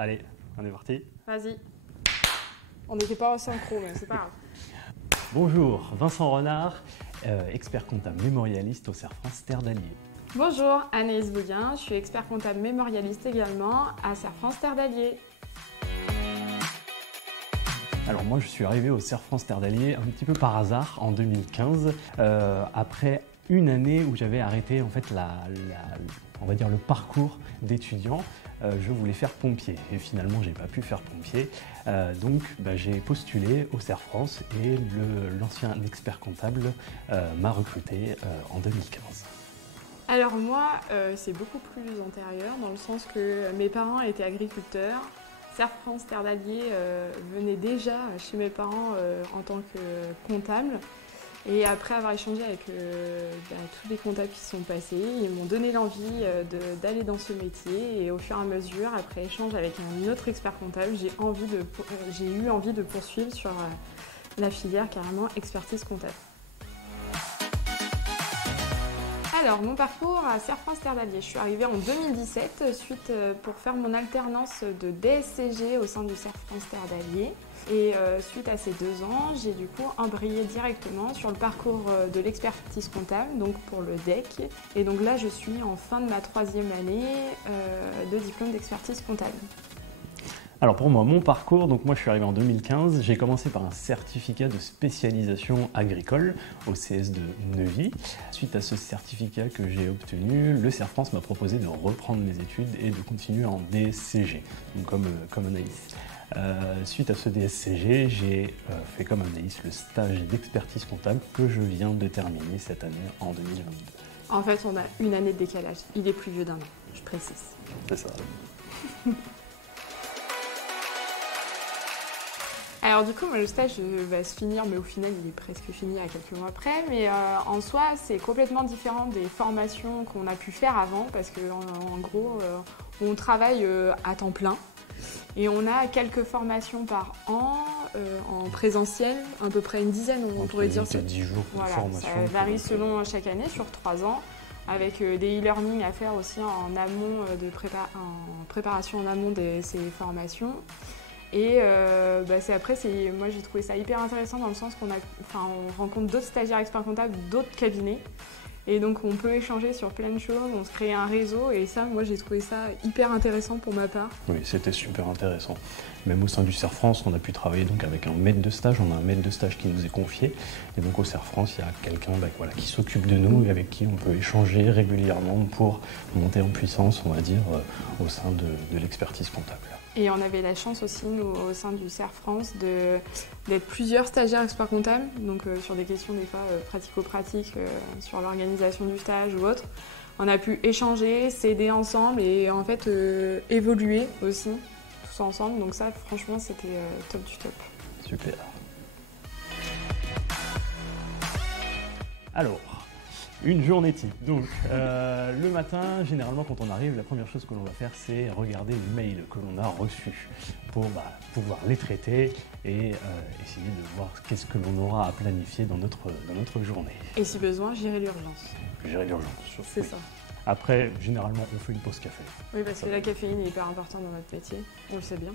Allez, on est parti. Vas-y. On n'était pas en synchro, mais c'est pas grave. Bonjour, Vincent Renard, expert comptable mémorialiste au Cerf-France Terre d'Allier. Bonjour, Anaïs Bouguin, je suis expert comptable mémorialiste également à Cerf-France Terre d'Allier. Alors moi je suis arrivé au Cerf-France Terre d'Allier un petit peu par hasard en 2015, après une année où j'avais arrêté en fait on va dire le parcours d'étudiant. Je voulais faire pompier et finalement j'ai pas pu faire pompier, donc j'ai postulé au Cerf-France et l'ancien expert comptable m'a recruté en 2015. Alors moi, c'est beaucoup plus antérieur dans le sens que mes parents étaient agriculteurs. Cerf-France Terre d'Allier venait déjà chez mes parents en tant que comptable. Et après avoir échangé avec tous les comptables qui sont passés, ils m'ont donné l'envie d'aller dans ce métier. Et au fur et à mesure, après échange avec un autre expert comptable, j'ai eu envie de poursuivre sur la filière carrément expertise comptable. Alors, mon parcours à Cerf-France Terre d'Allier, je suis arrivée en 2017 pour faire mon alternance de DSCG au sein du Cerf-France Terre d'Allier. Et suite à ces 2 ans, j'ai du coup embrayé directement sur le parcours de l'expertise comptable, donc pour le DEC. Et donc là, je suis en fin de ma 3e année de diplôme d'expertise comptable. Alors pour moi, mon parcours, donc moi je suis arrivé en 2015, j'ai commencé par un certificat de spécialisation agricole au CS de Neuvy. Suite à ce certificat que j'ai obtenu, le Cerf-France m'a proposé de reprendre mes études et de continuer en DSCG, donc comme Anaïs. Suite à ce DSCG, j'ai fait comme Anaïs le stage d'expertise comptable que je viens de terminer cette année en 2022. En fait, on a une année de décalage. Il est plus vieux d'1 an, je précise. C'est ça. Alors du coup, moi, le stage va se finir, mais au final, il est presque fini à quelques mois près. Mais en soi, c'est complètement différent des formations qu'on a pu faire avant, parce qu'en gros, on travaille à temps plein. Et on a quelques formations par an, en présentiel, à peu près une dizaine, on pourrait dire. C'est 10 jours de formation. Ça varie selon chaque année, sur 3 ans, avec des e-learning à faire aussi en amont, en préparation en amont de ces formations. Et moi j'ai trouvé ça hyper intéressant dans le sens qu'on rencontre d'autres stagiaires experts comptables, d'autres cabinets. Et donc on peut échanger sur plein de choses, on se crée un réseau et ça, moi j'ai trouvé ça hyper intéressant pour ma part. Oui, c'était super intéressant. Même au sein du Cerf-France, on a pu travailler donc avec un maître de stage, on a un maître de stage qui nous est confié. Et donc au Cerf-France, il y a quelqu'un qui s'occupe de nous et avec qui on peut échanger régulièrement pour monter en puissance, on va dire, au sein de l'expertise comptable. Et on avait la chance aussi, nous, au sein du Cerf-France, d'être plusieurs stagiaires experts comptables, donc sur des questions des fois pratico-pratiques, sur l'organisation du stage ou autre. On a pu échanger, s'aider ensemble et en fait évoluer aussi, tous ensemble. Donc ça, franchement, c'était top du top. Super. Alors, une journée type. Donc, le matin, généralement, quand on arrive, la première chose que l'on va faire, c'est regarder les mails que l'on a reçus pour pouvoir les traiter et essayer de voir qu'est-ce que l'on aura à planifier dans notre journée. Et si besoin, gérer l'urgence. Gérer l'urgence. C'est ça. Après, généralement, on fait une pause café. Oui, parce que la caféine est hyper importante dans notre métier, on le sait bien.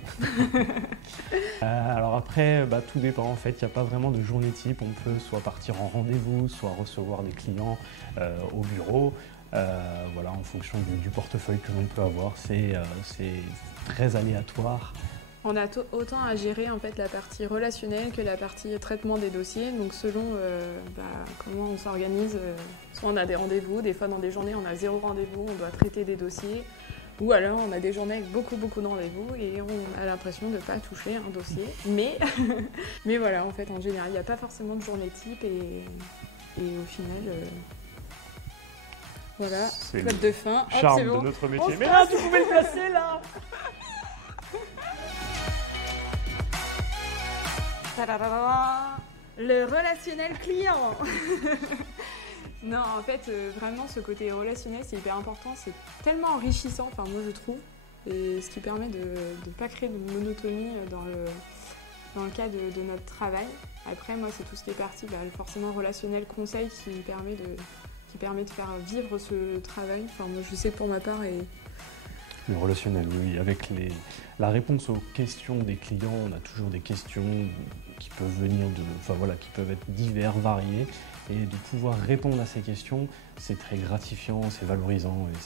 Alors après, tout dépend en fait, il n'y a pas vraiment de journée type. On peut soit partir en rendez-vous, soit recevoir des clients au bureau. En fonction du portefeuille que l'on peut avoir, c'est très aléatoire. On a autant à gérer en fait la partie relationnelle que la partie traitement des dossiers. Donc selon comment on s'organise, soit on a des rendez-vous, des fois dans des journées on a 0 rendez-vous, on doit traiter des dossiers. Ou alors on a des journées avec beaucoup de rendez-vous et on a l'impression de ne pas toucher un dossier. Mais voilà, en fait en général il n'y a pas forcément de journée type et au final... Voilà, clap de fin. Charme c'est bon. de notre métier. Mais là, tu pouvais le placer là. Le relationnel client. Non, en fait, vraiment, ce côté relationnel, c'est hyper important. C'est tellement enrichissant, moi, je trouve. Et ce qui permet de ne pas créer de monotonie dans le cadre de notre travail. Après, moi, c'est tout ce qui est parti, forcément, relationnel, conseil qui permet de faire vivre ce travail. Moi, je sais que pour ma part, Le relationnel, oui. Avec la réponse aux questions des clients, on a toujours des questions qui peuvent venir qui peuvent être diverses, variées. Et de pouvoir répondre à ces questions, c'est très gratifiant, c'est valorisant et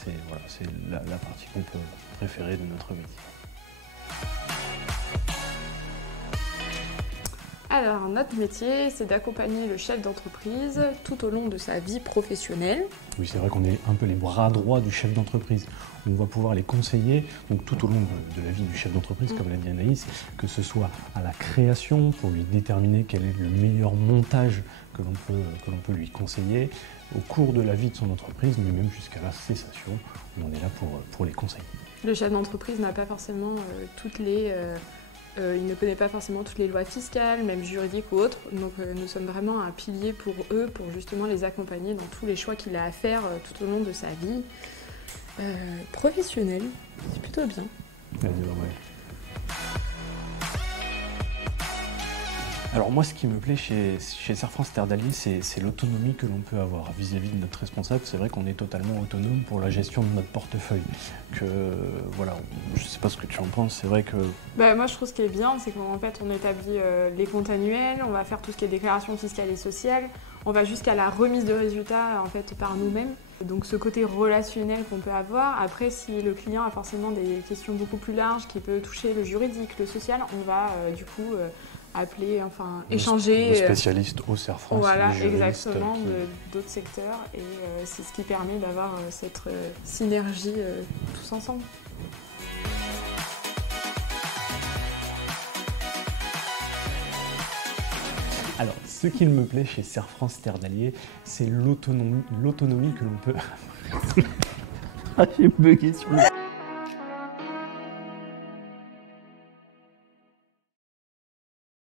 c'est la partie qu'on peut préférer de notre métier. Alors, notre métier, c'est d'accompagner le chef d'entreprise tout au long de sa vie professionnelle. Oui, c'est vrai qu'on est un peu les bras droits du chef d'entreprise. On va pouvoir les conseiller donc, tout au long de la vie du chef d'entreprise, comme l'a dit Anaïs, que ce soit à la création, pour lui déterminer quel est le meilleur montage que l'on peut lui conseiller, au cours de la vie de son entreprise, mais même jusqu'à la cessation, on est là pour les conseiller. Le chef d'entreprise n'a pas forcément il ne connaît pas forcément toutes les lois fiscales, même juridiques ou autres. Donc nous sommes vraiment un pilier pour eux, pour justement les accompagner dans tous les choix qu'il a à faire tout au long de sa vie professionnelle. C'est plutôt bien. Ouais. Alors moi, ce qui me plaît chez Serre France Terre d'Allier, c'est l'autonomie que l'on peut avoir vis-à-vis de notre responsable. C'est vrai qu'on est totalement autonome pour la gestion de notre portefeuille. Je ne sais pas ce que tu en penses, c'est vrai que... Moi, je trouve ce qui est bien, c'est qu'en fait, on établit les comptes annuels, on va faire tout ce qui est déclaration fiscale et sociale, on va jusqu'à la remise de résultats en fait, par nous-mêmes. Donc ce côté relationnel qu'on peut avoir. Après, si le client a forcément des questions beaucoup plus larges qui peuvent toucher le juridique, le social, on va appeler, échanger. Le spécialiste au Serre France. Voilà, exactement, d'autres secteurs. Et c'est ce qui permet d'avoir cette synergie tous ensemble. Alors, ce qui me plaît chez Serre France Terre d'Allier, c'est l'autonomie que l'on peut... J'ai bugué sur le...